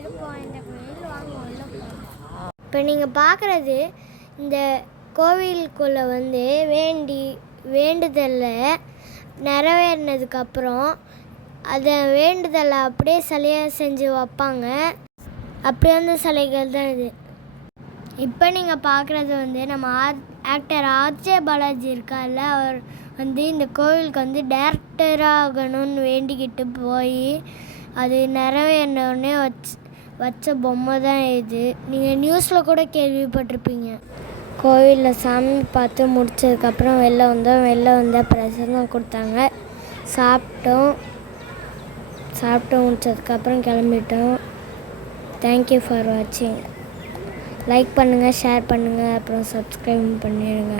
இருப்போம் இந்த கோயில் வாங்க உள்ள போகலாம். இப்போ நீங்கள் பார்க்குறது இந்த கோவிலுக்குள்ளே வந்து வேண்டுதலை நிறைவேறினதுக்கப்புறம் அதை வேண்டுதலை அப்படியே சிலையாக செஞ்சு வைப்பாங்க. அப்படியே அந்த சிலைகள் தான் இது. இப்போ நீங்கள் பார்க்குறது வந்து நம்ம ஆக்டர் ஆர்ஜே பாலாஜி இருக்கார்ல, அவர் வந்து இந்த கோவிலுக்கு வந்து டேரக்டராக ஆகணும்னு வேண்டிக்கிட்டு போய் அது நிறைவேறினோடனே வச்ச பொம்மை தான் இது. நீங்கள் நியூஸில் கூட கேள்விப்பட்டிருப்பீங்க. கோவிலில் சாமி பார்த்து முடித்ததுக்கப்புறம் வெளில வந்தால் பிரசாதம் கொடுத்தாங்க. சாப்பிட்டு முடிச்சதுக்கப்புறம் கிளம்பிட்டோம். தேங்க்யூ ஃபார் வாட்சிங். லைக் பண்ணுங்கள், ஷேர் பண்ணுங்கள், அப்புறம் சப்ஸ்கிரைப் பண்ணிடுங்க.